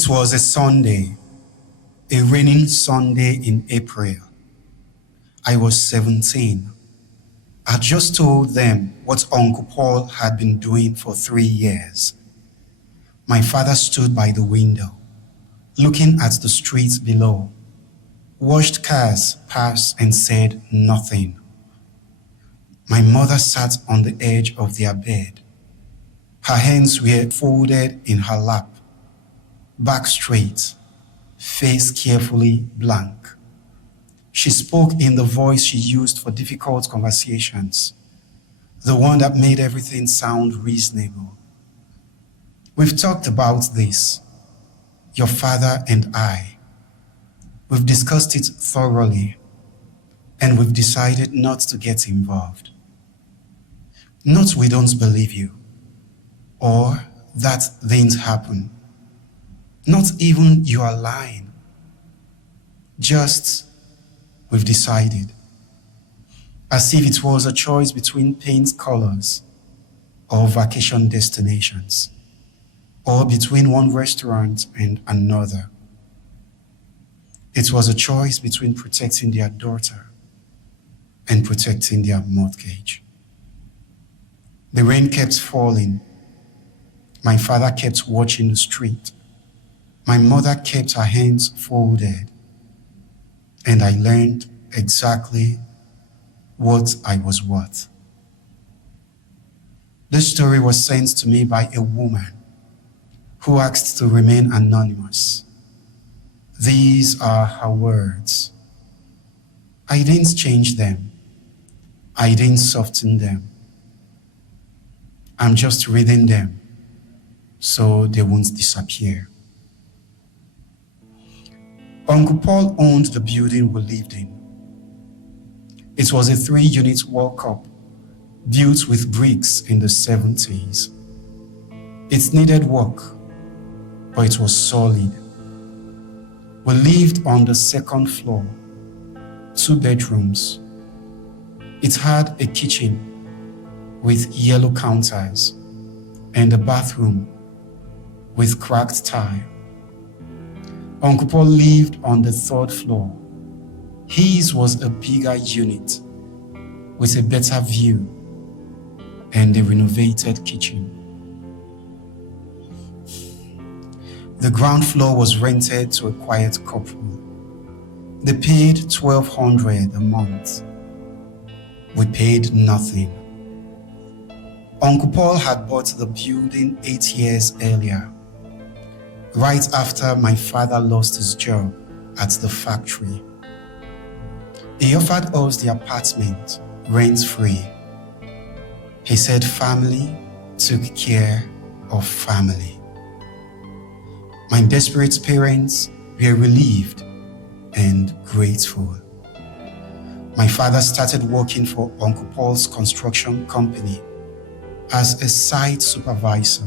It was a Sunday, a raining Sunday in April. I was 17. I just told them what Uncle Paul had been doing for 3 years. My father stood by the window, looking at the streets below, watched cars pass and said nothing. My mother sat on the edge of their bed. Her hands were folded in her lap, back straight, face carefully blank. She spoke in the voice she used for difficult conversations, the one that made everything sound reasonable. We've talked about this, your father and I. We've discussed it thoroughly, and we've decided not to get involved. Not we don't believe you, or that didn't happen. Not even you are lying. Just we've decided. As if it was a choice between paint colors or vacation destinations, or between one restaurant and another. It was a choice between protecting their daughter and protecting their mortgage. The rain kept falling. My father kept watching the street. My mother kept her hands folded. And I learned exactly what I was worth. This story was sent to me by a woman who asked to remain anonymous. These are her words. I didn't change them. I didn't soften them. I'm just reading them so they won't disappear. Uncle Paul owned the building we lived in. It was a 3-unit wall cup built with bricks in the 70s. It needed work, but it was solid. We lived on the 2nd floor, 2 bedrooms. It had a kitchen with yellow counters and a bathroom with cracked tile. Uncle Paul lived on the 3rd floor. His was a bigger unit with a better view and a renovated kitchen. The ground floor was rented to a quiet couple. They paid $1,200 a month. We paid nothing. Uncle Paul had bought the building 8 years earlier, right after my father lost his job at the factory. He offered us the apartment rent-free. He said family took care of family. My desperate parents were relieved and grateful. My father started working for Uncle Paul's construction company as a site supervisor,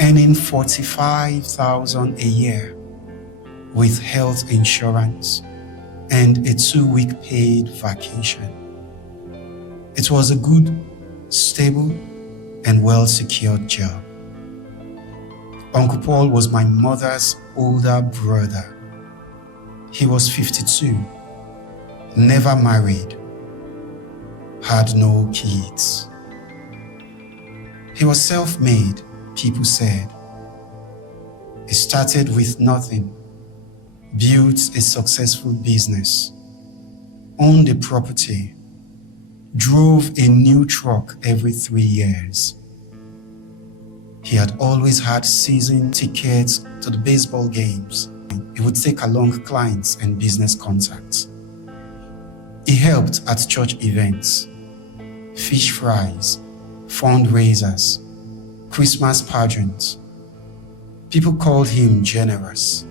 earning $45,000 a year with health insurance and a 2-week paid vacation. It was a good, stable, and well-secured job. Uncle Paul was my mother's older brother. He was 52, never married, had no kids. He was self-made, people said. He started with nothing, built a successful business, owned a property, drove a new truck every 3 years. He had always had season tickets to the baseball games. He would take along clients and business contacts. He helped at church events, fish fries, fundraisers, Christmas pageants. People called him generous,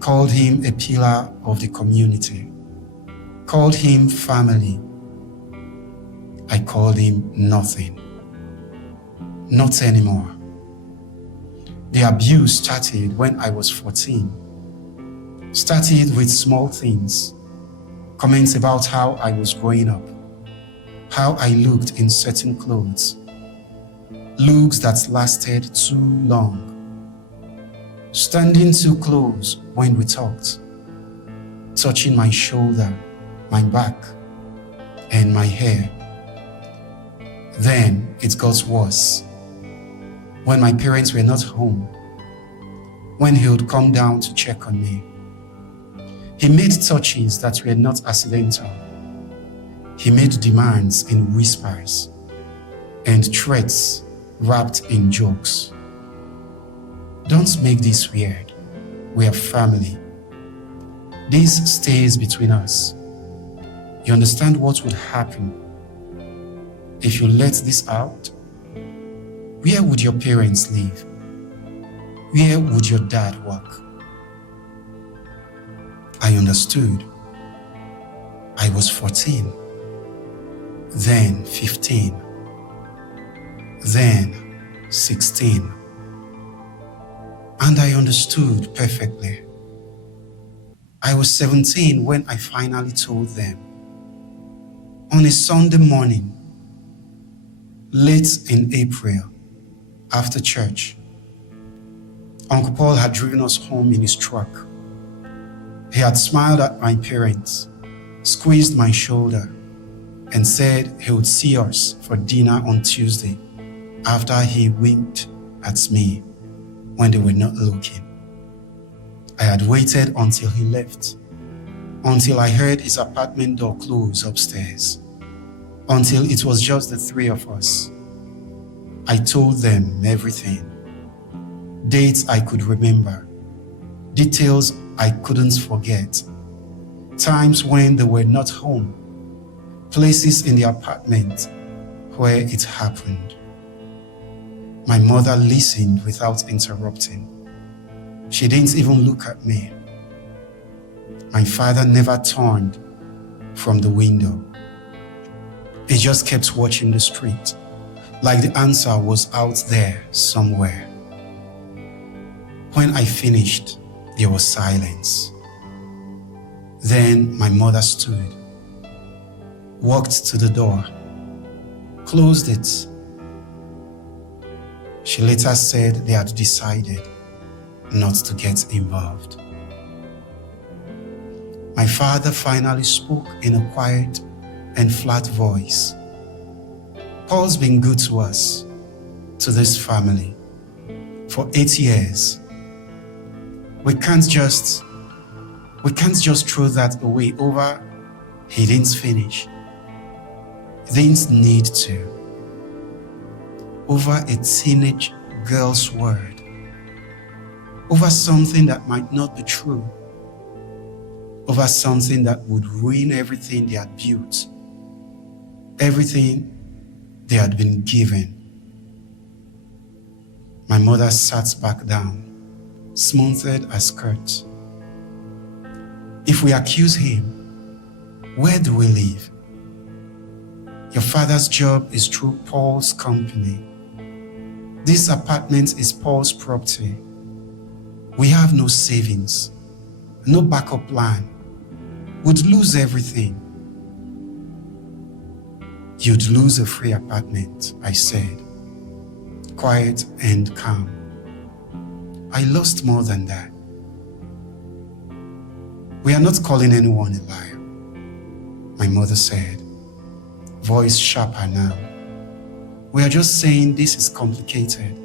called him a pillar of the community, called him family. I called him nothing. Not anymore. The abuse started when I was 14. Started with small things, comments about how I was growing up, how I looked in certain clothes, looks that lasted too long. standing too close when we talked, touching my shoulder, my back, and my hair. Then it got worse. When my parents were not home, when he would come down to check on me, he made touches that were not accidental. He made demands in whispers and threats wrapped in jokes. Don't make this weird. We are family. This stays between us. You understand what would happen if you let this out? Where would your parents live? Where would your dad work? I understood. I was 14, then 15, then 16. And I understood perfectly. I was 17 when I finally told them. On a Sunday morning, late in April, after church, Uncle Paul had driven us home in his truck. He had smiled at my parents, squeezed my shoulder, and said he would see us for dinner on Tuesday after he winked at me when they were not looking. I had waited until he left, until I heard his apartment door close upstairs, until it was just the three of us. I told them everything. Dates I could remember, details I couldn't forget, times when they were not home, places in the apartment where it happened. My mother listened without interrupting. She didn't even look at me. My father never turned from the window. He just kept watching the street, like the answer was out there somewhere. When I finished, there was silence. Then my mother stood, walked to the door, closed it. She later said they had decided not to get involved. My father finally spoke in a quiet and flat voice. Paul's been good to us, to this family, for 8 years. We can't just throw that away over he didn't finish. He didn't need to. Over a teenage girl's word. Over something that might not be true. Over something that would ruin everything they had built. Everything they had been given. My mother sat back down, smoothed her skirt. If we accuse him, where do we live? Your father's job is through Paul's company. This apartment is Paul's property. We have no savings, no backup plan. We'd lose everything. You'd lose a free apartment, I said, quiet and calm. I lost more than that. We are not calling anyone a liar, my mother said, voice sharper now. We are just saying this is complicated.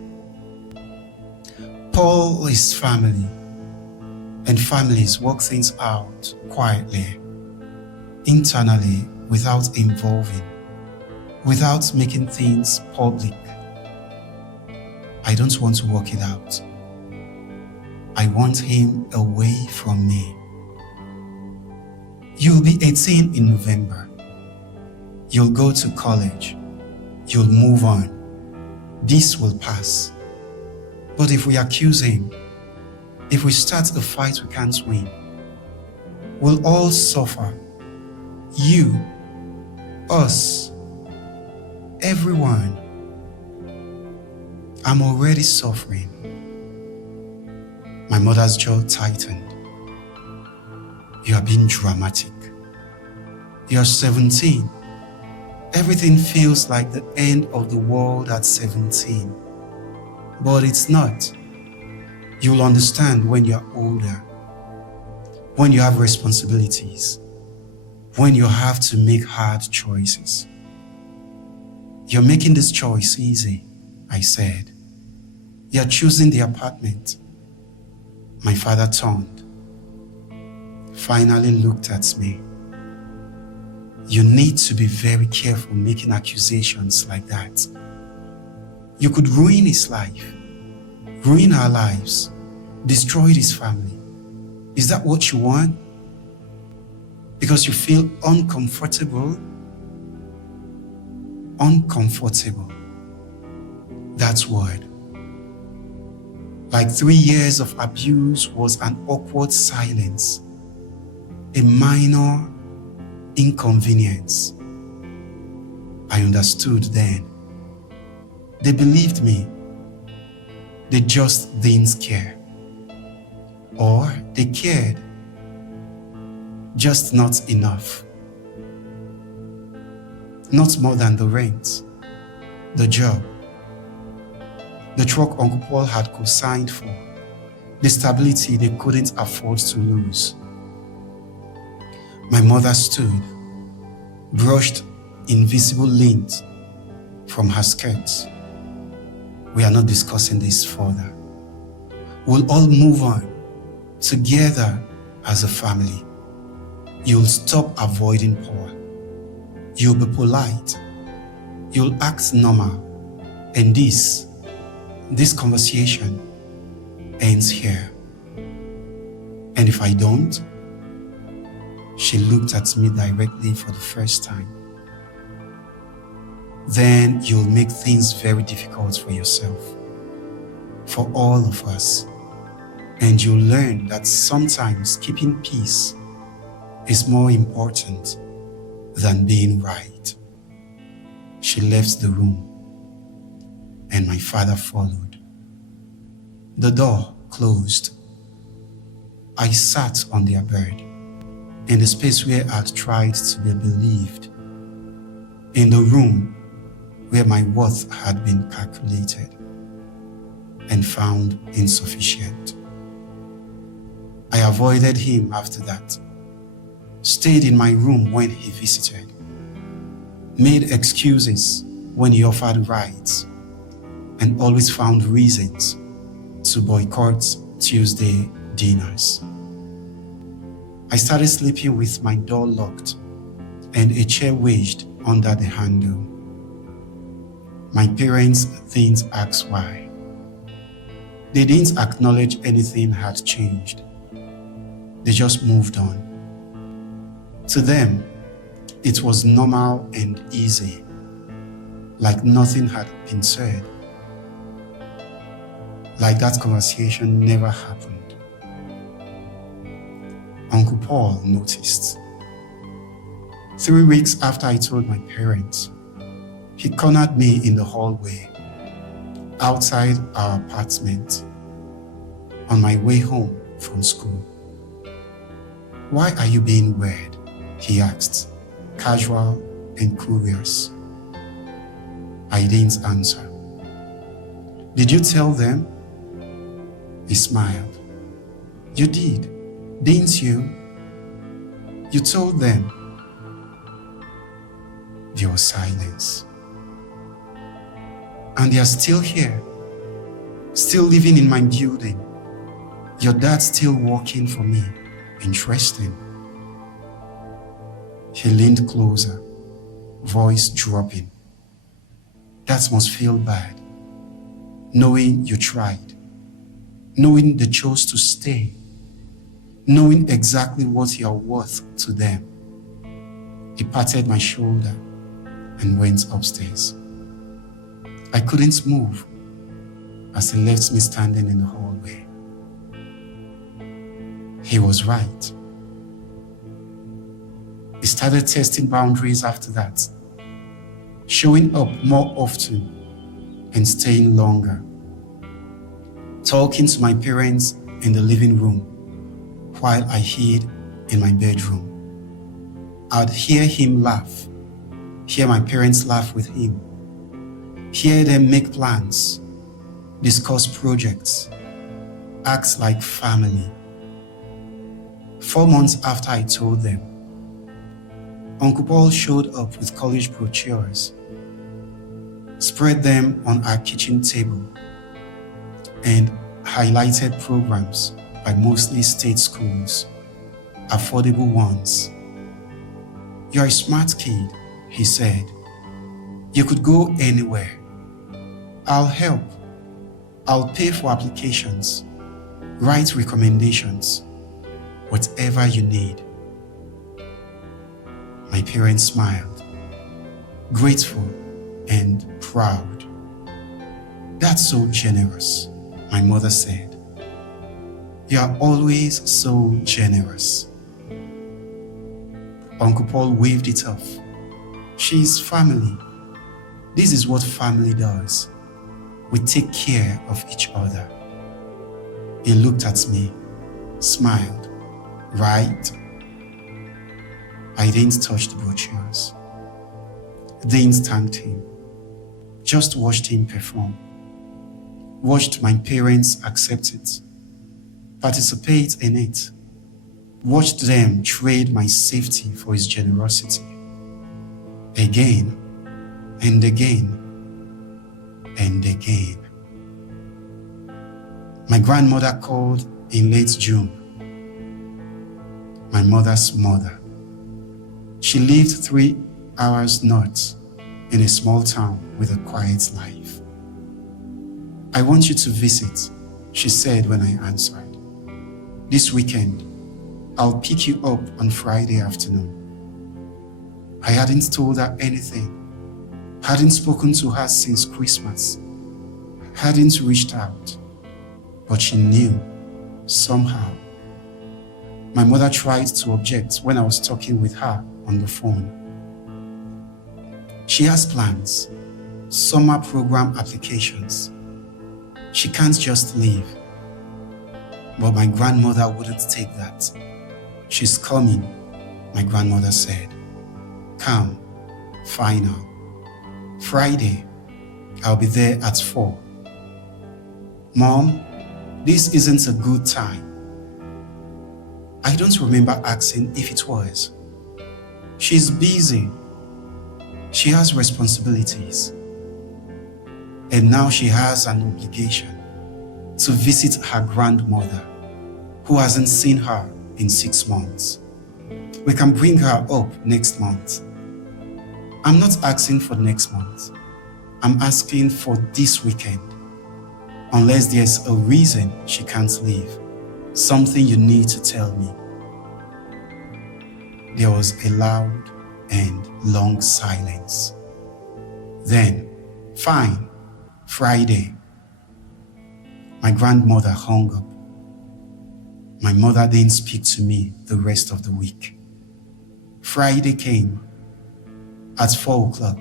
Paul is family, and families work things out quietly, internally, without involving, without making things public. I don't want to work it out. I want him away from me. You'll be 18 in November. You'll go to college. You'll move on. This will pass. But if we accuse him, if we start a fight we can't win, we'll all suffer. You, us, everyone. I'm already suffering. My mother's jaw tightened. You are being dramatic. You're 17. Everything feels like the end of the world at 17. But it's not. You'll understand when you're older, when you have responsibilities, when you have to make hard choices. You're making this choice easy, I said. You're choosing the apartment. My father turned, finally looked at me. You need to be very careful making accusations like that. You could ruin his life, ruin our lives, destroy his family. Is that what you want? Because you feel uncomfortable? Uncomfortable. That's word. Like 3 years of abuse was an awkward silence, a minor inconvenience. I understood then. They believed me. They just didn't care. Or they cared, just not enough. Not more than the rent, the job, the truck Uncle Paul had co-signed for, the stability they couldn't afford to lose. My mother stood, brushed invisible lint from her skirts. We are not discussing this further. We'll all move on together as a family. You'll stop avoiding Paul. You'll be polite. You'll act normal. And this conversation ends here. And if I don't, she looked at me directly for the first time. Then you'll make things very difficult for yourself, for all of us. And you'll learn that sometimes keeping peace is more important than being right. She left the room, and my father followed. The door closed. I sat on their bed, in the space where I'd tried to be believed, in the room where my worth had been calculated and found insufficient. I avoided him after that, stayed in my room when he visited, made excuses when he offered rides, and always found reasons to boycott Tuesday dinners. I started sleeping with my door locked and a chair wedged under the handle. My parents didn't ask why. They didn't acknowledge anything had changed. They just moved on. To them, it was normal and easy, like nothing had been said, like that conversation never happened. Uncle Paul noticed. 3 weeks after I told my parents, he cornered me in the hallway, outside our apartment, on my way home from school. "Why are you being weird?" he asked, casual and curious. I didn't answer. "Did you tell them?" He smiled. "You did, didn't you? You told them." There was silence. "And they are still here, still living in my building. Your dad's still working for me. Interesting." He leaned closer, voice dropping. "That must feel bad, knowing you tried, knowing they chose to stay, knowing exactly what you're worth to them." He patted my shoulder and went upstairs. I couldn't move as he left me standing in the hallway. He was right. He started testing boundaries after that, showing up more often and staying longer, talking to my parents in the living room while I hid in my bedroom. I'd hear him laugh, hear my parents laugh with him, hear them make plans, discuss projects, acts like family. 4 months after I told them, Uncle Paul showed up with college brochures, spread them on our kitchen table, and highlighted programs by mostly state schools, affordable ones. "You're a smart kid," he said. "You could go anywhere. I'll help. I'll pay for applications, write recommendations, whatever you need." My parents smiled, grateful and proud. "That's so generous," my mother said. "You are always so generous." Uncle Paul waved it off. "She's family. This is what family does. We take care of each other." He looked at me, smiled. "Right?" I didn't touch the brochures. Didn't thank him. Just watched him perform. Watched my parents accept it, participate in it. Watched them trade my safety for his generosity. Again and again and again. My grandmother called in late June. My mother's mother. She lived 3 hours north in a small town with a quiet life. "I want you to visit," she said when I answered. "This weekend, I'll pick you up on Friday afternoon." I hadn't told her anything, hadn't spoken to her since Christmas, hadn't reached out, but she knew somehow. My mother tried to object when I was talking with her on the phone. She has plans, summer program applications. She can't just leave. But my grandmother wouldn't take that. "She's coming," my grandmother said. "Come, final. Friday, I'll be there at 4. "Mom, this isn't a good time." I don't remember asking if it was. She's busy. She has responsibilities. And now she has an obligation to visit her grandmother, who hasn't seen her in 6 months. We can bring her up next month. I'm not asking for next month. I'm asking for this weekend. Unless there's a reason she can't leave. Something you need to tell me. There was a loud and long silence. Then, "Fine, Friday." My grandmother hung up. My mother didn't speak to me the rest of the week. Friday came. At 4 o'clock,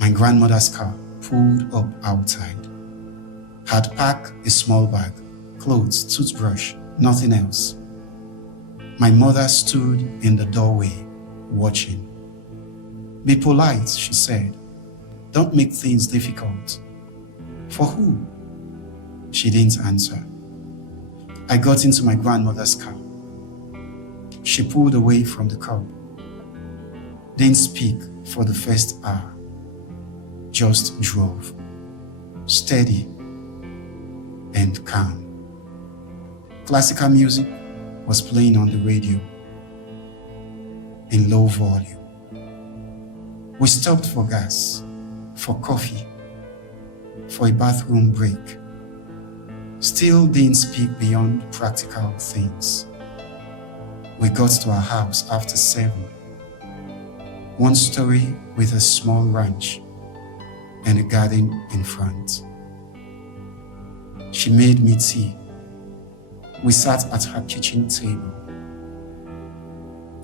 my grandmother's car pulled up outside. Had packed a small bag, clothes, toothbrush, nothing else. My mother stood in the doorway, watching. "Be polite," she said. "Don't make things difficult." "For who?" She didn't answer. I got into my grandmother's car. She pulled away from the curb. Didn't speak for the first hour. Just drove. Steady and calm. Classical music was playing on the radio in low volume. We stopped for gas, for coffee, for a bathroom break. Still didn't speak beyond practical things. We got to our house after 7. 1 story with a small ranch and a garden in front. She made me tea. We sat at her kitchen table.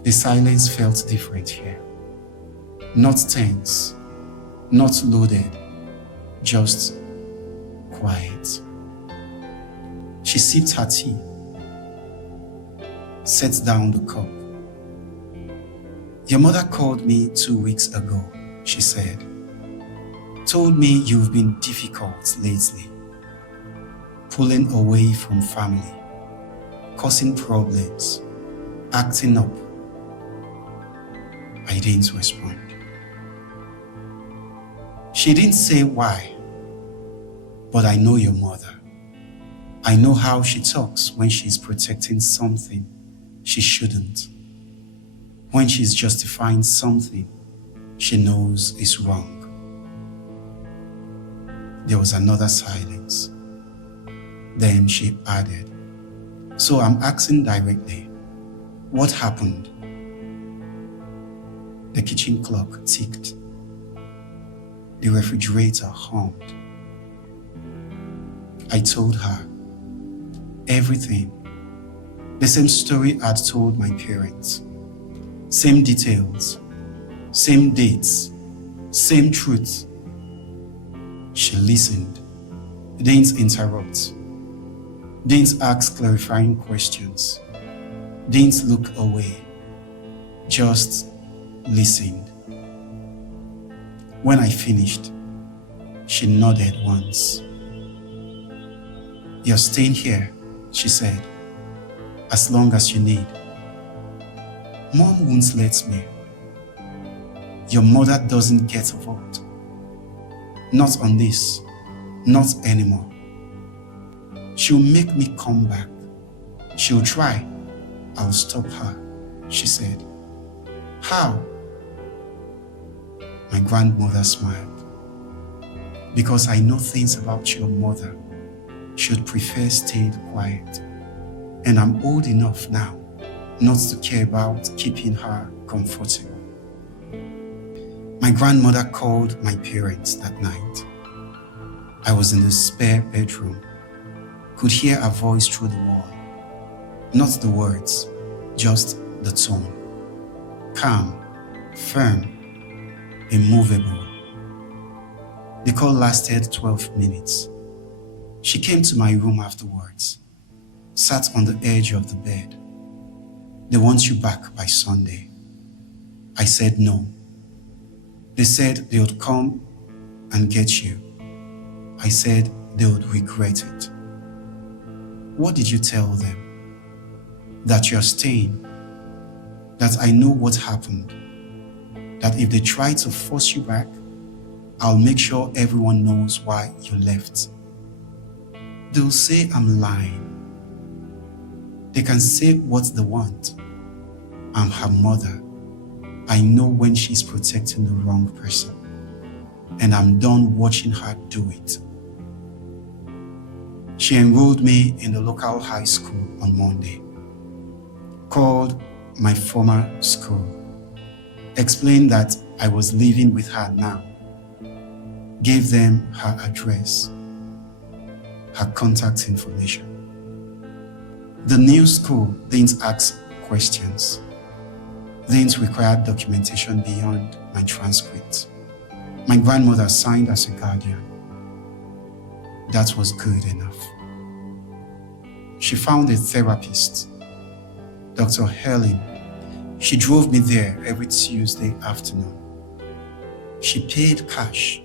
The silence felt different here. Not tense, not loaded, just quiet. She sipped her tea, set down the cup. "Your mother called me 2 weeks ago," she said. "Told me you've been difficult lately. pulling away from family, causing problems, acting up. I didn't respond. She didn't say why, but I know your mother. I know how she talks when she's protecting something she shouldn't, when she's justifying something she knows is wrong. There was another silence. Then she added, "So I'm asking directly, what happened?" The kitchen clock ticked. The refrigerator hummed. I told her everything. The same story I'd told my parents. Same details, same dates, same truth. She listened, didn't interrupt, didn't ask clarifying questions, didn't look away, just listened. When I finished, she nodded once. "You're staying here," she said, "as long as you need." "Mom won't let me." "Your mother doesn't get a vote. Not on this, not anymore. She'll make me come back. She'll try. I'll stop her," she said. "How?" My grandmother smiled. "Because I know things about your mother. She'd prefer staying quiet. And I'm old enough now not to care about keeping her comfortable." My grandmother called my parents that night. I was in the spare bedroom, could hear her voice through the wall. Not the words, just the tone. Calm, firm, immovable. The call lasted 12 minutes. She came to my room afterwards, sat on the edge of the bed. "They want you back by Sunday." I said no. They said they would come and get you. I said they would regret it. "What did you tell them?" "That you're staying. That I know what happened. That if they try to force you back, I'll make sure everyone knows why you left. They'll say I'm lying. They can say what they want. I'm her mother. I know when she's protecting the wrong person. And I'm done watching her do it." She enrolled me in the local high school on Monday. Called my former school. Explained that I was living with her now. Gave them her address, her contact information. The new school didn't ask questions. Didn't require documentation beyond my transcript. My grandmother signed as a guardian. That was good enough. She found a therapist, Dr. Helen. She drove me there every Tuesday afternoon. She paid cash,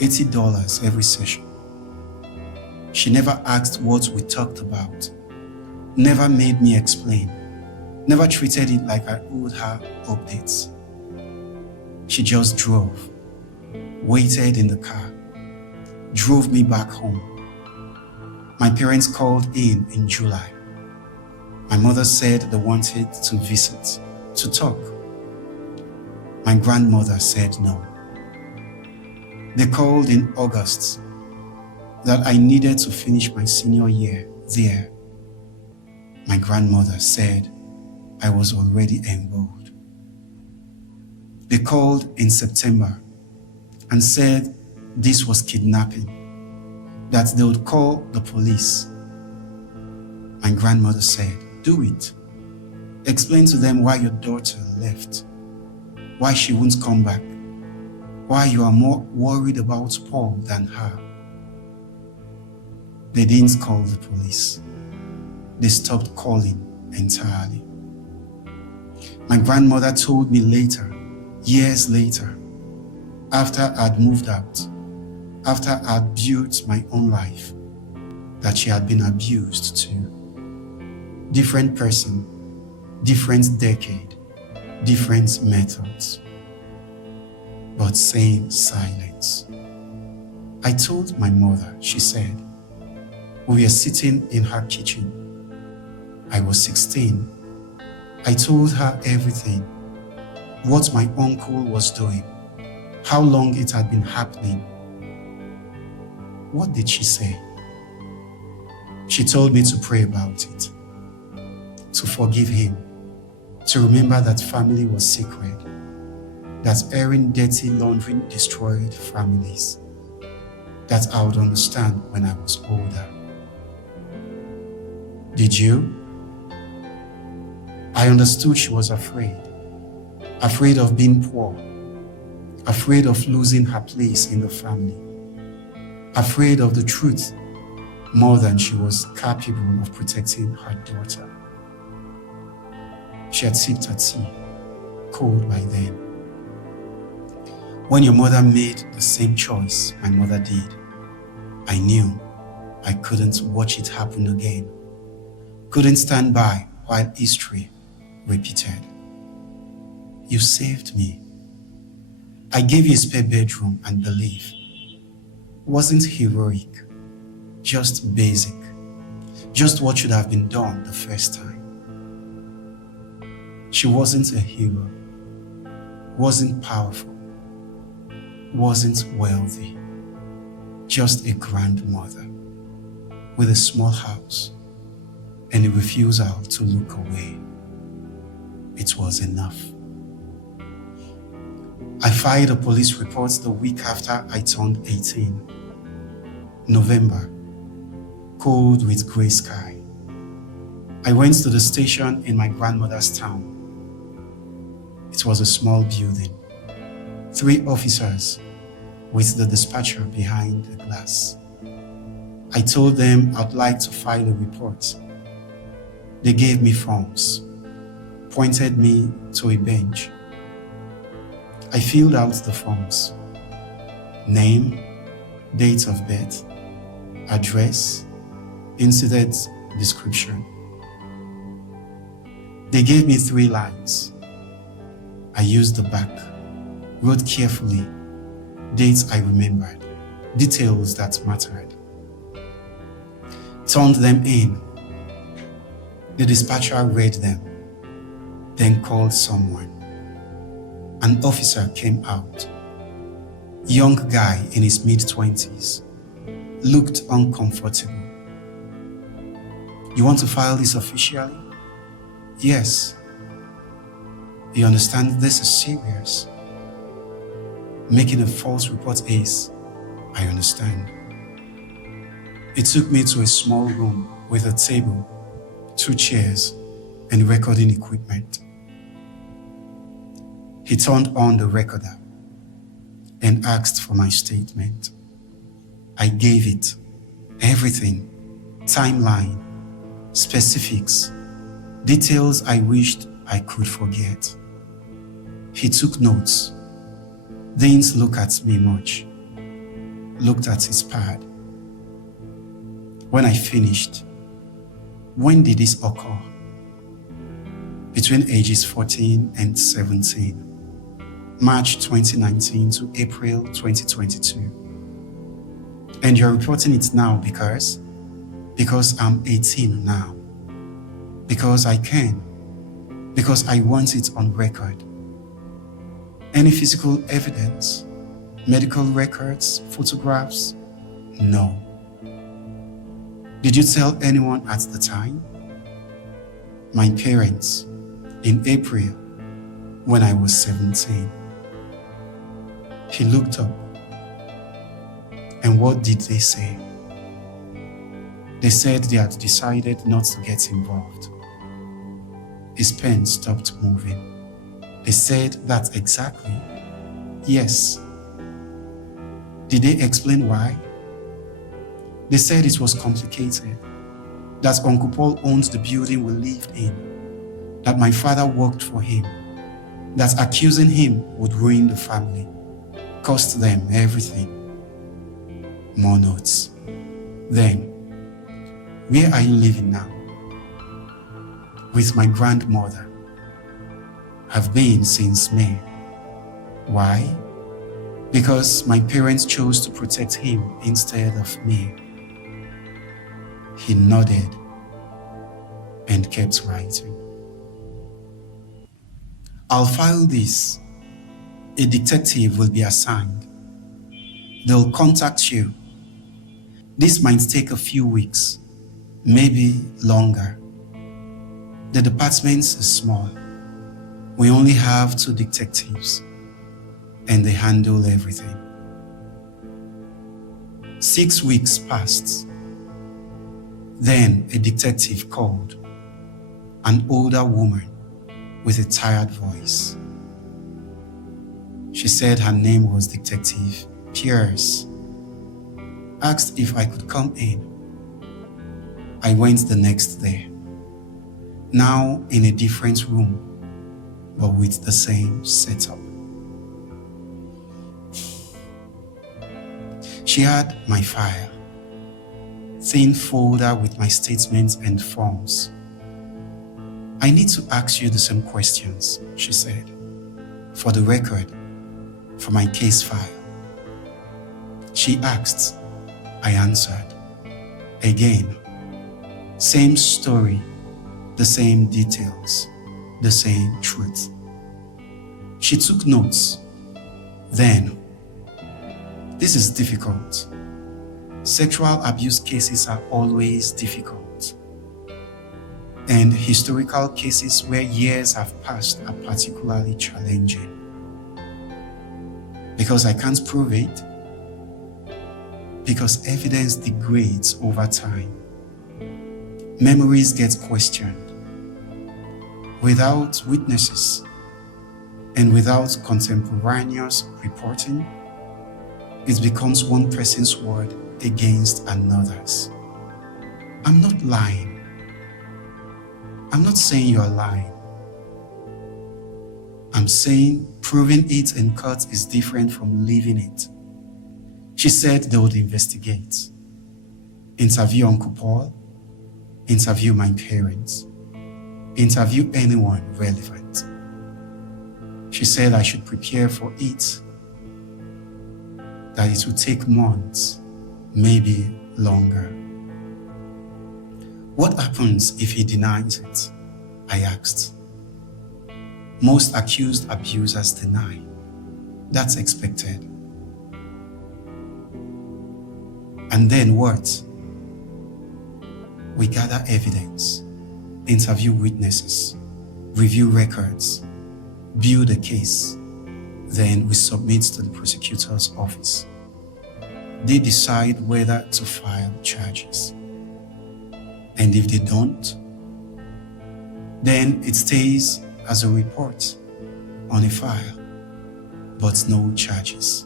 $80 every session. She never asked what we talked about, never made me explain, never treated it like I owed her updates. She just drove, waited in the car, drove me back home. My parents called in July. My mother said they wanted to visit, to talk. My grandmother said no. They called in August that I needed to finish my senior year there. My grandmother said I was already enrolled. They called in September and said this was kidnapping, that they would call the police. My grandmother said, "Do it. Explain to them why your daughter left, why she won't come back, why you are more worried about Paul than her." They didn't call the police. They stopped calling entirely. My grandmother told me later, years later, after I'd moved out, after I'd built my own life, that she had been abused too. Different person, different decade, different methods, but same silence. I told my mother, she said. We were sitting in her kitchen. I was 16. I told her everything, what my uncle was doing, how long it had been happening. What did she say? She told me to pray about it, to forgive him, to remember that family was sacred, that airing dirty laundry destroyed families, that I would understand when I was older. Did you? I understood she was afraid of being poor, afraid of losing her place in the family, afraid of the truth more than she was capable of protecting her daughter. She had sipped her tea, cold by then. When your mother made the same choice my mother did, I knew I couldn't watch it happen again, couldn't stand by while history repeated. You saved me. I gave you a spare bedroom and belief. Wasn't heroic, just basic, just what should have been done the first time. She wasn't a hero, wasn't powerful, wasn't wealthy, just a grandmother with a small house and a refusal to look away. It was enough. I filed a police report the week after I turned 18. November, cold with grey sky. I went to the station in my grandmother's town. It was a small building. 3 officers with the dispatcher behind the glass. I told them I'd like to file a report. They gave me forms, pointed me to a bench. I filled out the forms. Name, date of birth, address, incident description. They gave me 3 lines. I used the back, wrote carefully, dates I remembered, details that mattered. Turned them in. The dispatcher read them, then called someone. An officer came out. Young guy in his mid-20s, looked uncomfortable. You want to file this officially? Yes. You understand this is serious. Making a false report is, I understand. It took me to a small room with a table, 2 chairs, and recording equipment. He turned on the recorder and asked for my statement. I gave it, everything, timeline, specifics, details I wished I could forget. He took notes, didn't look at me much, looked at his pad. When I finished, when did this occur? Between ages 14 and 17. March 2019 to April 2022. And you're reporting it now because I'm 18 now. Because I can. Because I want it on record. Any physical evidence? Medical records? Photographs? No. Did you tell anyone at the time? My parents, in April, when I was 17. He looked up, and what did they say? They said they had decided not to get involved. His pen stopped moving. They said that exactly? Yes. Did they explain why? They said it was complicated, that Uncle Paul owns the building we lived in, that my father worked for him, that accusing him would ruin the family, cost them everything. More notes. Then, Where are you living now? With my grandmother. Have been since May. Why? Because my parents chose to protect him instead of me. He nodded and kept writing. I'll file this. A detective will be assigned. They'll contact you. This might take a few weeks, maybe longer. The department is small. We only have 2 detectives, and they handle everything. 6 weeks passed. Then a detective called, an older woman with a tired voice. She said her name was Detective Pierce. Asked if I could come in. I went the next day, now in a different room, but with the same setup. She had my file, thin folder with my statements and forms. I need to ask you the same questions, she said, for the record, for my case file. She asked, I answered. Again, same story, the same details, the same truth. She took notes. Then, this is difficult. Sexual abuse cases are always difficult. And historical cases where years have passed are particularly challenging. Because I can't prove it. Because evidence degrades over time. Memories get questioned. Without witnesses and without contemporaneous reporting, it becomes one person's word against another's. I'm not lying. I'm not saying you're lying. I'm saying proving it in court is different from living it. She said they would investigate, interview Uncle Paul, interview my parents, interview anyone relevant. She said I should prepare for it, that it would take months, maybe longer. What happens if he denies it? I asked. Most accused abusers deny. That's expected. And then what? We gather evidence, interview witnesses, review records, build a case. Then we submit to the prosecutor's office. They decide whether to file charges. And if they don't, then it stays as a report on a file, but no charges,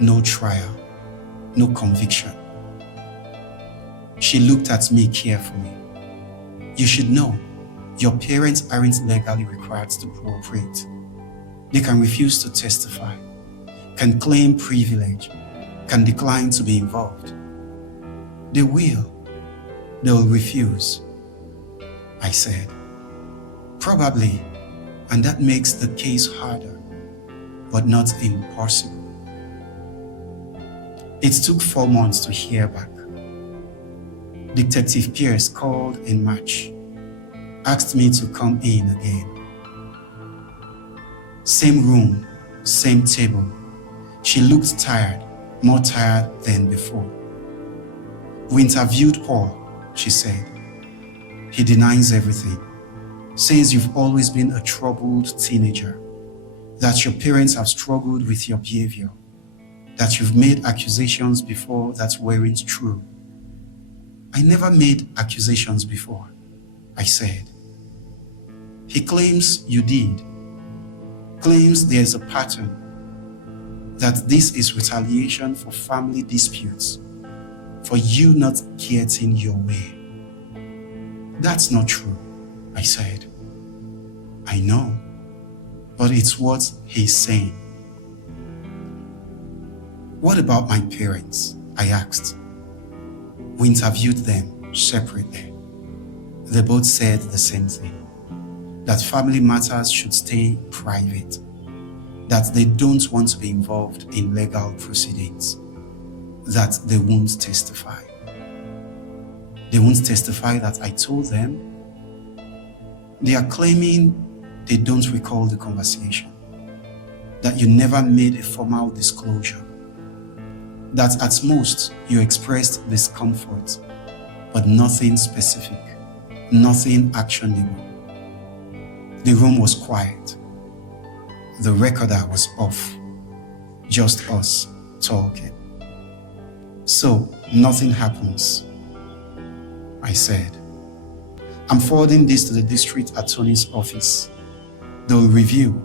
no trial, no conviction. She looked at me carefully. You should know, your parents aren't legally required to cooperate. They can refuse to testify, can claim privilege, can decline to be involved. They will refuse, I said. Probably, and that makes the case harder, but not impossible. It took 4 months to hear back. Detective Pierce called in March, asked me to come in again. Same room, same table. She looked tired, more tired than before. We interviewed Paul, she said. He denies everything, says you've always been a troubled teenager, that your parents have struggled with your behavior, that you've made accusations before that weren't true. I never made accusations before, I said. He claims you did, claims there's a pattern, that this is retaliation for family disputes, for you not getting your way. That's not true, I said. I know, but it's what he's saying. What about my parents? I asked. We interviewed them. separately. They both said the same thing, that family matters should stay private, that they don't want to be involved in legal proceedings, that they won't testify. They won't testify that I told them. They are claiming they don't recall the conversation, that you never made a formal disclosure, that at most you expressed discomfort, but nothing specific, nothing actionable. The room was quiet. The recorder was off. Just us talking. So nothing happens, I said. I'm forwarding this to the district attorney's office. They'll review.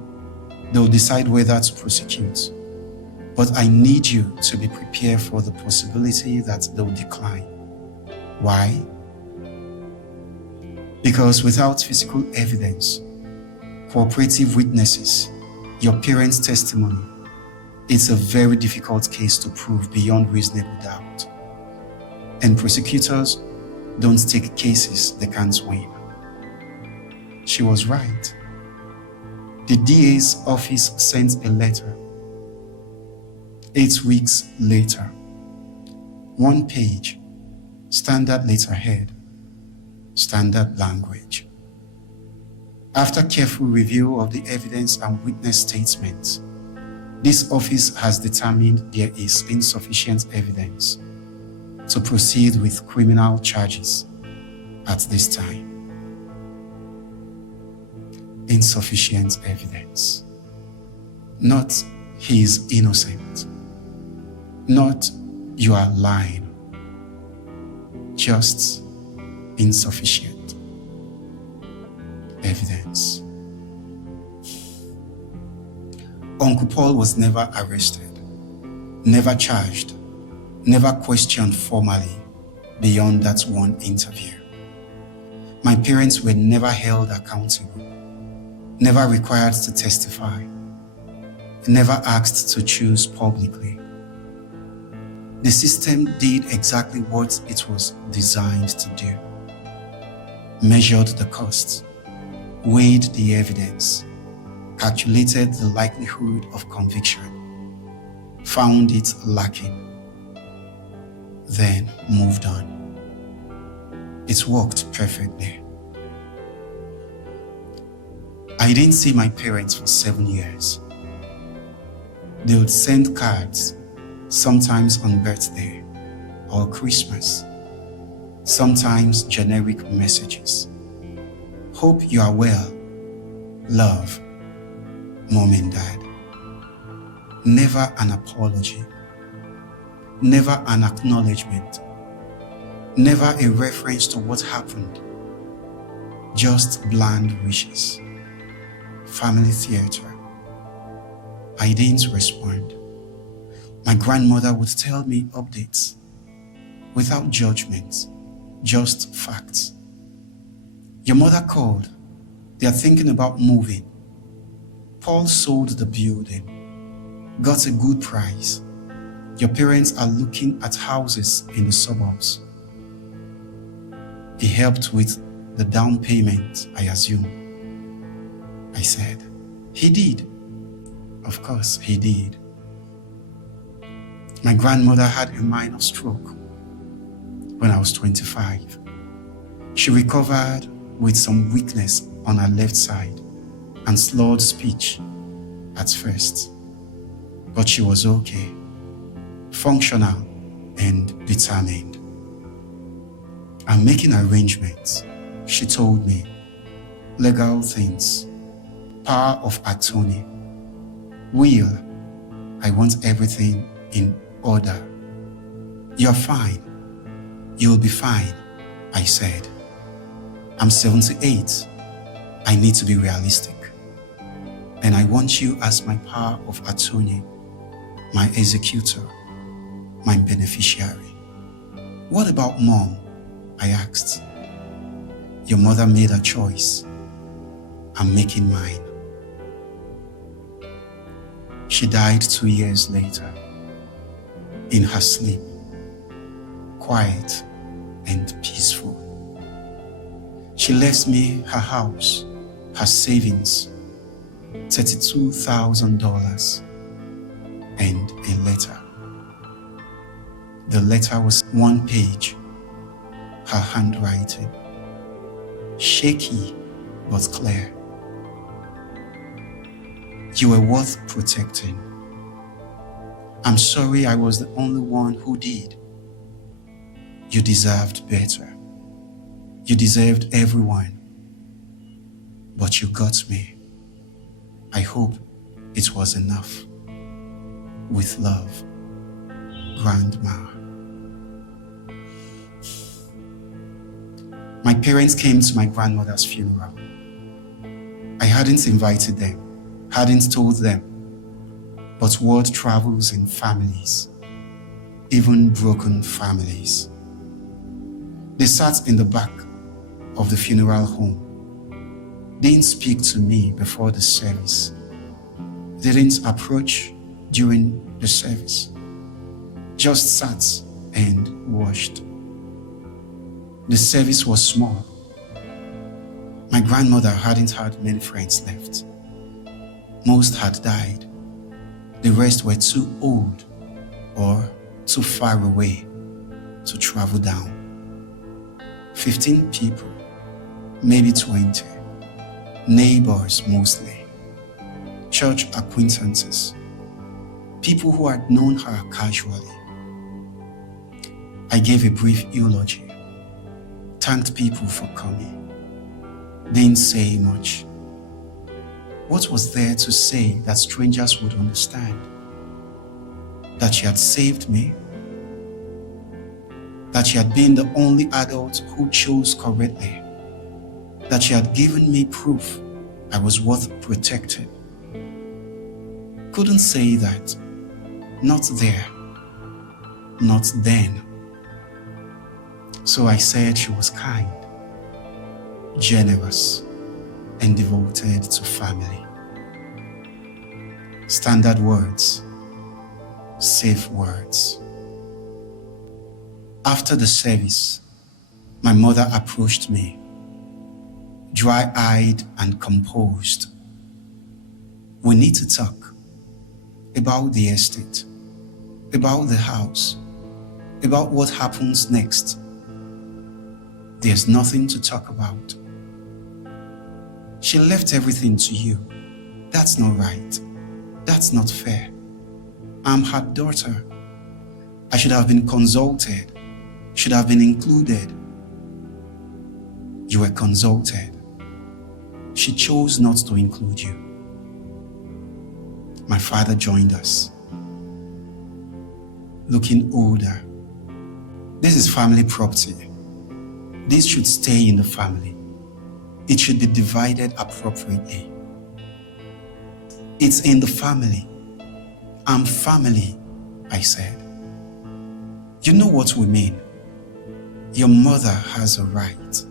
They'll decide whether to prosecute. But I need you to be prepared for the possibility that they'll decline. Why? Because without physical evidence, cooperative witnesses, your parents' testimony, it's a very difficult case to prove beyond reasonable doubt. And prosecutors don't take cases they can't win. She was right. The DA's office sent a letter. 8 weeks later, 1 page, standard letterhead, standard language. After careful review of the evidence and witness statements, this office has determined there is insufficient evidence to proceed with criminal charges at this time. Insufficient evidence. Not he is innocent. Not you are lying. Just insufficient evidence. Uncle Paul was never arrested, never charged, never questioned formally beyond that one interview. My parents were never held accountable, never required to testify, never asked to choose publicly. The system did exactly what it was designed to do. Measured the costs, weighed the evidence, calculated the likelihood of conviction, found it lacking, then moved on. It worked perfectly. I didn't see my parents for 7 years. They would send cards, sometimes on birthday or Christmas, sometimes generic messages. Hope you are well. Love, Mom and Dad. Never an apology. Never an acknowledgement. Never a reference to what happened. Just bland wishes. Family theater. I didn't respond. My grandmother would tell me updates without judgment, just facts. Your mother called. They are thinking about moving. Paul sold the building, got a good price. Your parents are looking at houses in the suburbs. He helped with the down payment, I assume. I said, he did. Of course, he did. My grandmother had a minor stroke when I was 25. She recovered with some weakness on her left side and slurred speech at first. But she was okay, functional and determined. I'm making arrangements, she told me. Legal things, power of attorney, will. I want everything in order. You're fine. You'll be fine, I said. I'm 78. I need to be realistic. And I want you as my power of attorney, my executor, my beneficiary. What about Mom? I asked. Your mother made a choice. I'm making mine. She died 2 years later, in her sleep, quiet and peaceful. She left me her house, her savings, $32,000, and a letter. The letter was one page, her handwriting, shaky but clear. You were worth protecting. I'm sorry I was the only one who did. You deserved better. You deserved everyone. But you got me. I hope it was enough. With love, Grandma. My parents came to my grandmother's funeral. I hadn't invited them, hadn't told them, but word travels in families, even broken families. They sat in the back of the funeral home, didn't speak to me before the service, didn't approach during the service, just sat and watched. The service was small. My grandmother hadn't had many friends left. Most had died. The rest were too old or too far away to travel down. 15 people, maybe 20, neighbors mostly, church acquaintances, people who had known her casually. I gave a brief eulogy, thanked people for coming, didn't say much. What was there to say that strangers would understand? That she had saved me? That she had been the only adult who chose correctly? That she had given me proof I was worth protecting? Couldn't say that. Not there. Not then. So I said she was kind, generous, and devoted to family. Standard words, safe words. After the service, my mother approached me, dry-eyed and composed. We need to talk about the estate, about the house, about what happens next. There's nothing to talk about. She left everything to you. That's not right. That's not fair. I'm her daughter. I should have been consulted, should have been included. You were consulted. She chose not to include you. My father joined us, looking older. This is family property. This should stay in the family. It should be divided appropriately. It's in the family. I'm family, I said. You know what we mean. Your mother has a right.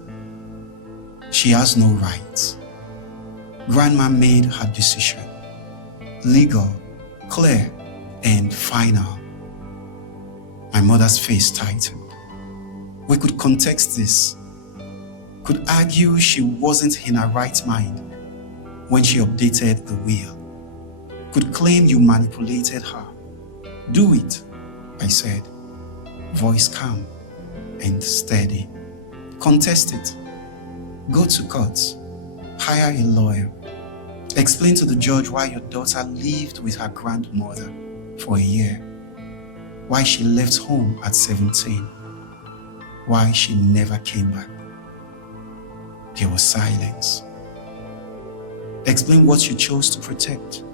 She has no rights. Grandma made her decision. Legal, clear, and final. My mother's face tightened. We could context this. Could argue she wasn't in her right mind when she updated the will. Could claim you manipulated her. Do it, I said, voice calm and steady. Contest it. Go to court. Hire a lawyer. Explain to the judge why your daughter lived with her grandmother for a year. Why she left home at 17. Why she never came back. There was silence. Explain what you chose to protect.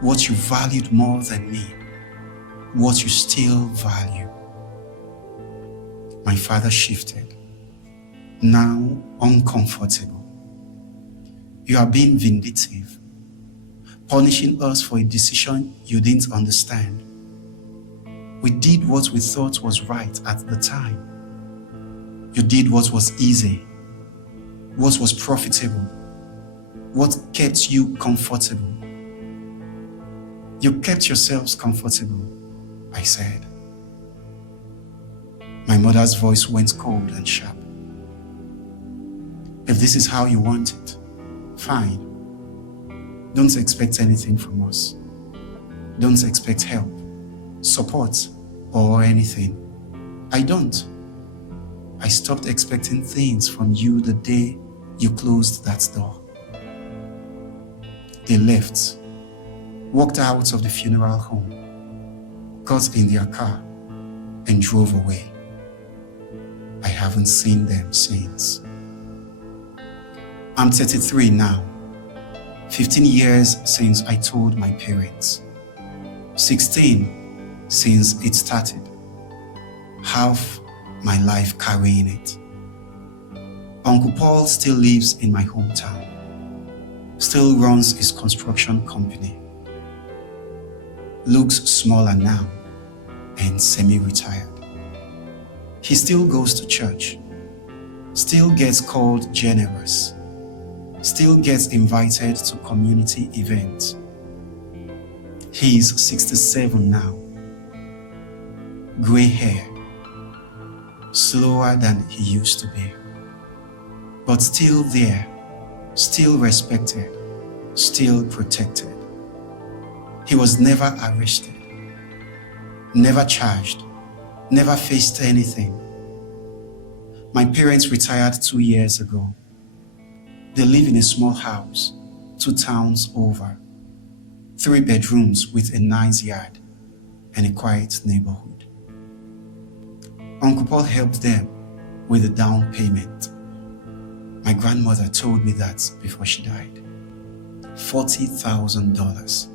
What you valued more than me. What you still value. My father shifted. Now uncomfortable. You are being vindictive. Punishing us for a decision you didn't understand. We did what we thought was right at the time. You did what was easy, what was profitable, what kept you comfortable. You kept yourselves comfortable, I said. My mother's voice went cold and sharp. If this is how you want it, fine. Don't expect anything from us. Don't expect help, support, or anything. I don't. I stopped expecting things from you the day you closed that door. They left, walked out of the funeral home, got in their car, and drove away. I haven't seen them since. I'm 33 now. 15 years since I told my parents. 16 since it started. Half my life carrying it. Uncle Paul still lives in my hometown. Still runs his construction company. Looks smaller now and semi-retired. He still goes to church. Still gets called generous. Still gets invited to community events. He's 67 now. Gray hair. Slower than he used to be. But still there. Still respected. Still protected. He was never arrested. Never charged. Never faced anything. My parents retired 2 years ago. They live in a small house, 2 towns over. 3 bedrooms with a nice yard and a quiet neighborhood. Uncle Paul helped them with the down payment. My grandmother told me that before she died. $40,000.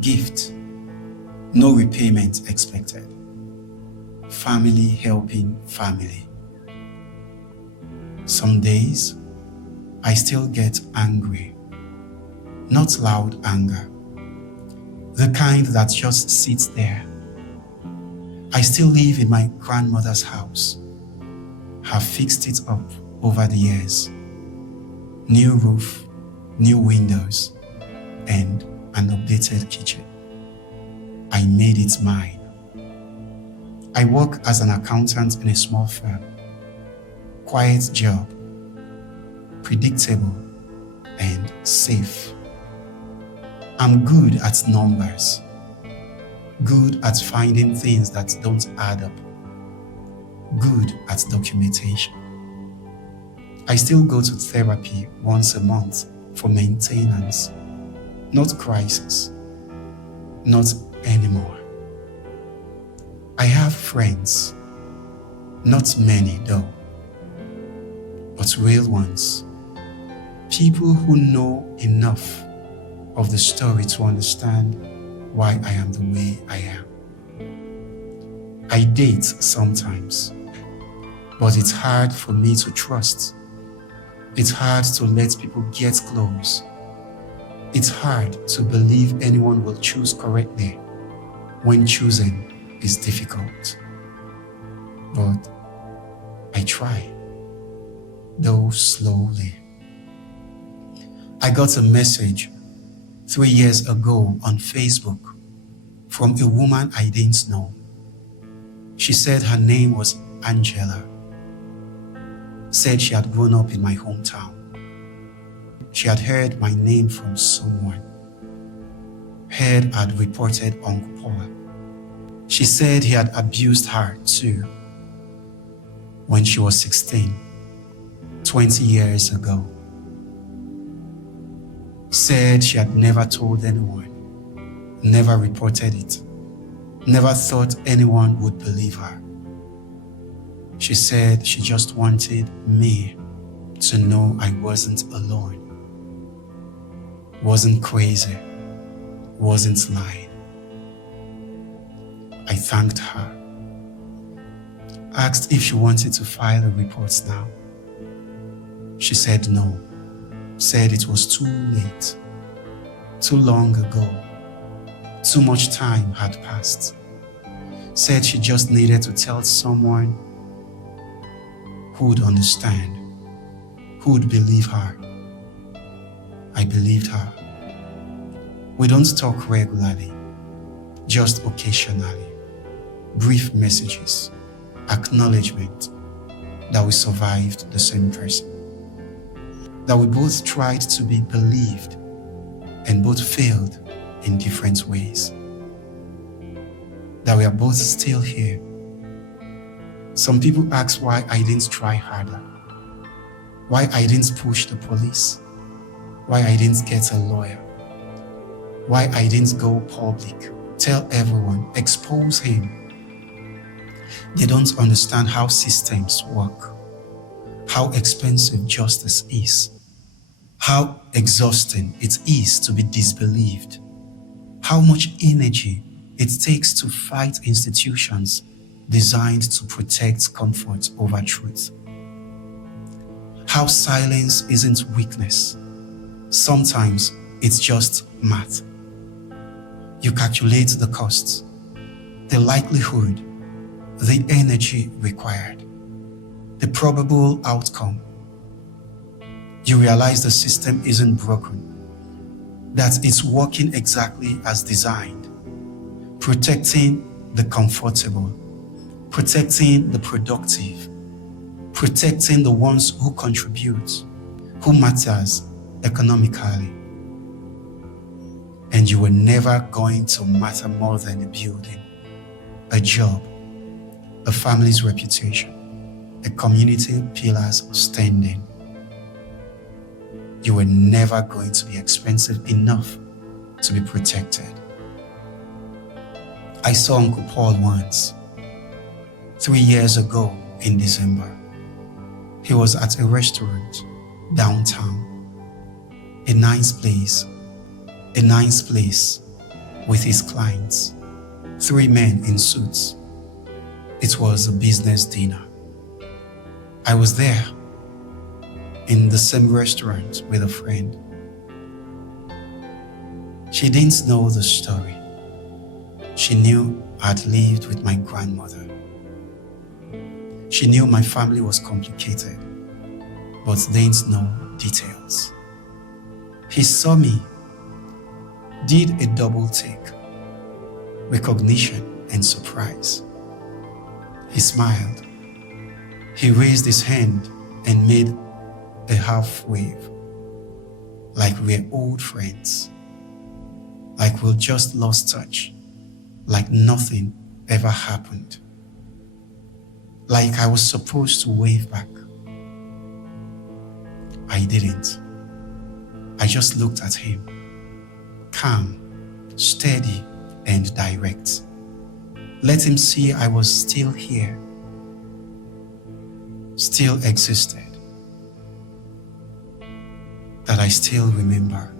Gift. No repayment expected. Family helping family. Some days, I still get angry. Not loud anger. The kind that just sits there. I still live in my grandmother's house. Have fixed it up over the years. New roof, new windows, and an updated kitchen. I made it mine. I work as an accountant in a small firm. Quiet job. Predictable and safe. I'm good at numbers. Good at finding things that don't add up. Good at documentation. I still go to therapy once a month for maintenance, not crisis. Not anymore. I have friends, not many though, but real ones. People who know enough of the story to understand why I am the way I am. I date sometimes, but it's hard for me to trust. It's hard to let people get close. It's hard to believe anyone will choose correctly when choosing is difficult. But I try, though slowly. I got a message 3 years ago on Facebook from a woman I didn't know. She said her name was Angela. Said she had grown up in my hometown. She had heard my name from someone. Heard I'd reported Uncle Paul. She said he had abused her too when she was 16, 20 years ago. Said she had never told anyone, never reported it, never thought anyone would believe her. She said she just wanted me to know I wasn't alone, wasn't crazy, wasn't lying. I thanked her. Asked if she wanted to file a report now. She said no. Said it was too late, too long ago. Too much time had passed. Said she just needed to tell someone who would understand, who would believe her. I believed her. We don't talk regularly, just occasionally. Brief messages, acknowledgement that we survived the same person, that we both tried to be believed and both failed in different ways, that we are both still here. Some people ask why I didn't try harder, why I didn't push the police, why I didn't get a lawyer, why I didn't go public, tell everyone, expose him. They don't understand how systems work, how expensive justice is, how exhausting it is to be disbelieved, how much energy it takes to fight institutions designed to protect comfort over truth, how silence isn't weakness. Sometimes it's just math. You calculate the costs, the likelihood, the energy required, the probable outcome. You realize the system isn't broken, that it's working exactly as designed, protecting the comfortable, protecting the productive, protecting the ones who contribute, who matters economically. And you were never going to matter more than a building, a job, a family's reputation, a community pillar's standing. You were never going to be expensive enough to be protected. I saw Uncle Paul once, 3 years ago in December. He was at a restaurant downtown, a nice place with his clients, 3 men in suits. It was a business dinner. I was there in the same restaurant with a friend. She didn't know the story. She knew I'd lived with my grandmother. She knew my family was complicated, but didn't know details. He saw me, did a double take, recognition and surprise. He smiled. He raised his hand and made a half wave, like we're old friends, like we'll just lost touch, like nothing ever happened, like I was supposed to wave back. I didn't. I just looked at him, calm, steady, and direct. Let him see I was still here, still existed, that I still remember.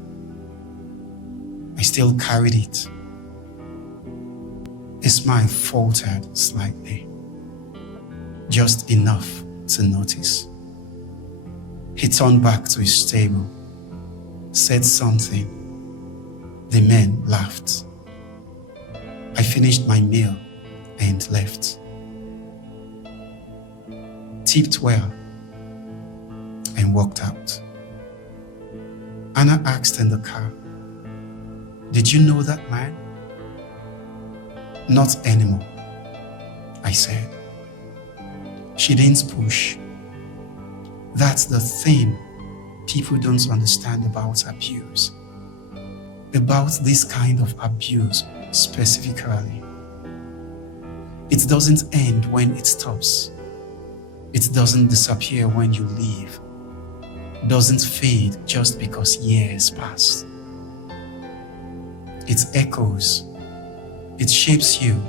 I still carried it. His smile faltered slightly, just enough to notice. He turned back to his table, said something. The men laughed. I finished my meal and left. Tipped well and walked out. Anna asked in the car, "Did you know that man?" "Not anymore," I said. She didn't push. That's the thing people don't understand about abuse. About this kind of abuse specifically. It doesn't end when it stops. It doesn't disappear when you leave. It doesn't fade just because years pass. It echoes. It shapes you.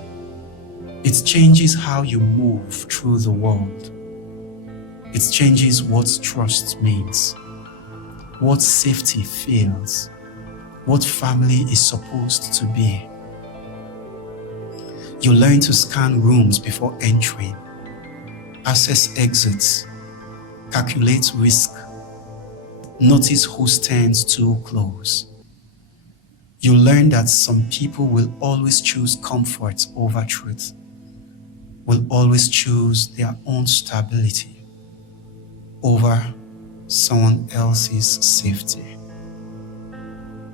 It changes how you move through the world. It changes what trust means, what safety feels, what family is supposed to be. You learn to scan rooms before entering, assess exits, calculate risk, notice who stands too close. You learn that some people will always choose comfort over truth, will always choose their own stability over someone else's safety.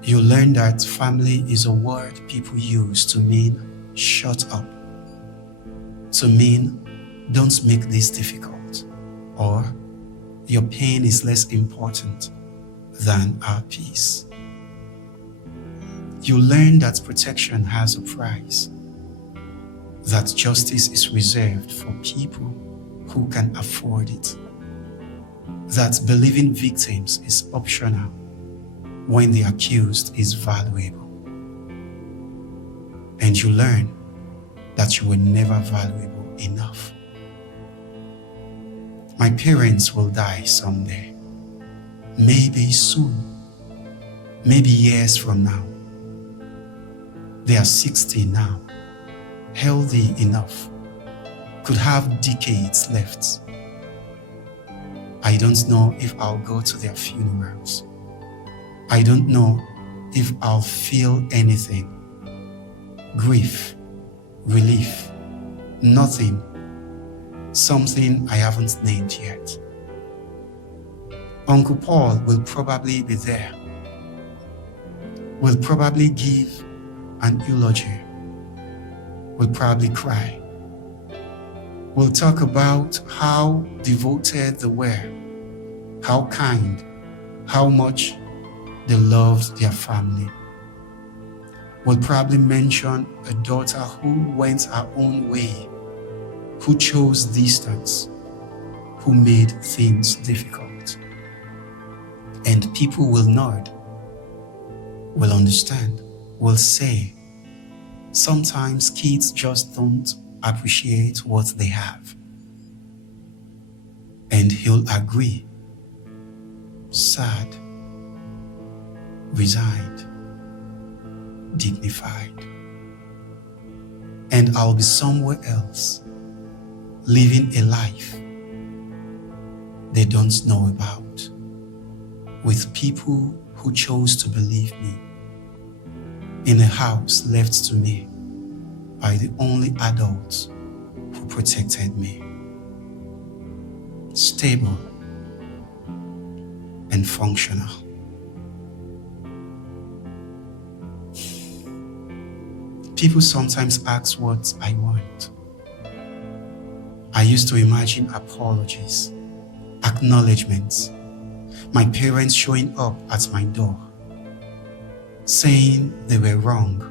You learn that family is a word people use to mean shut up, to mean Don't make this difficult, or your pain is less important than our peace. You learn that protection has a price, that justice is reserved for people who can afford it, that believing victims is optional when the accused is valuable. And you learn that you were never valuable enough. My parents will die someday, maybe soon, maybe years from now. They are 60 now, healthy enough, could have decades left. I don't know if I'll go to their funerals. I don't know if I'll feel anything. Grief, relief, nothing. Something I haven't named yet. Uncle Paul will probably be there. Will probably give an eulogy. Will probably cry. Will talk about how devoted they were, how kind, how much they loved their family. Will probably mention a daughter who went her own way, who chose distance, who made things difficult. And people will nod, will understand, will say, sometimes kids just don't appreciate what they have. And he'll agree, sad, resigned, dignified. And I'll be somewhere else, living a life they don't know about, with people who chose to believe me, in a house left to me by the only adults who protected me, stable and functional. People sometimes ask what I want. I used to imagine apologies, acknowledgements, my parents showing up at my door, saying they were wrong,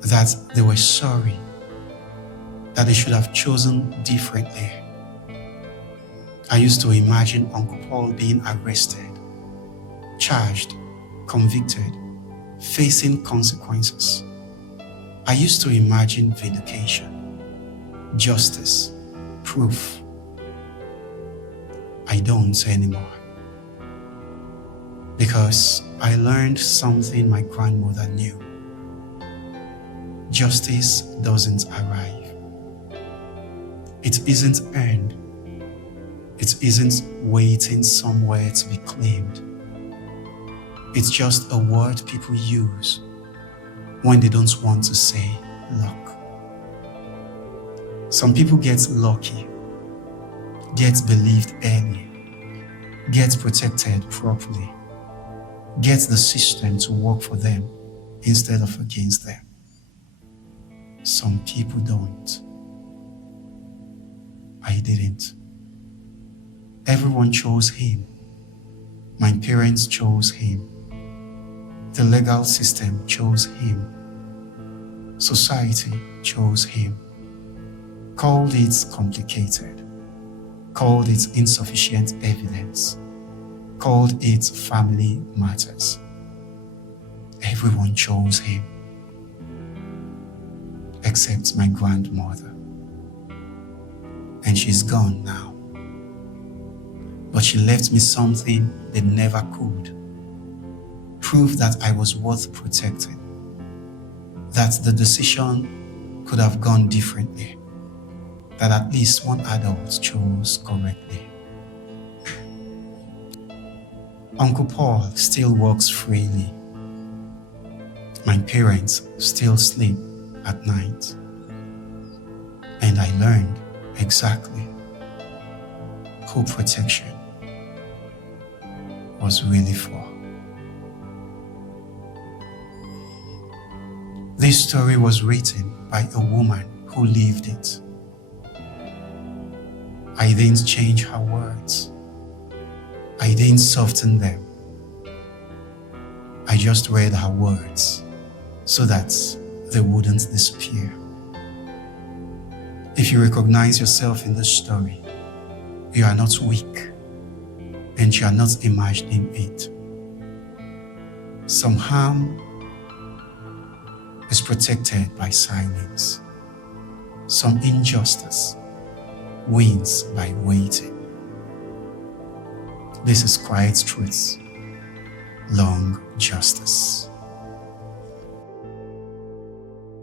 that they were sorry, that they should have chosen differently. I used to imagine Uncle Paul being arrested, charged, convicted, facing consequences. I used to imagine vindication, justice, proof. I don't anymore. Because I learned something my grandmother knew. Justice doesn't arrive. It isn't earned. It isn't waiting somewhere to be claimed. It's just a word people use when they don't want to say luck. Some people get lucky, get believed early, get protected properly, get the system to work for them instead of against them. Some people don't. I didn't. Everyone chose him. My parents chose him. The legal system chose him. Society chose him. Called it complicated. Called it insufficient evidence. Called it family matters. Everyone chose him. Except my grandmother. And she's gone now. But she left me something they never could. Proof that I was worth protecting. That the decision could have gone differently. That at least one adult chose correctly. Uncle Paul still walks freely. My parents still sleep at night. And I learned exactly who protection was really for. This story was written by a woman who lived it. I didn't change her words. I didn't soften them. I just read her words so that they wouldn't disappear. If you recognize yourself in this story, you are not weak and you are not imagining it. Some harm is protected by silence. Some injustice wins by waiting. This is quiet truth, long justice.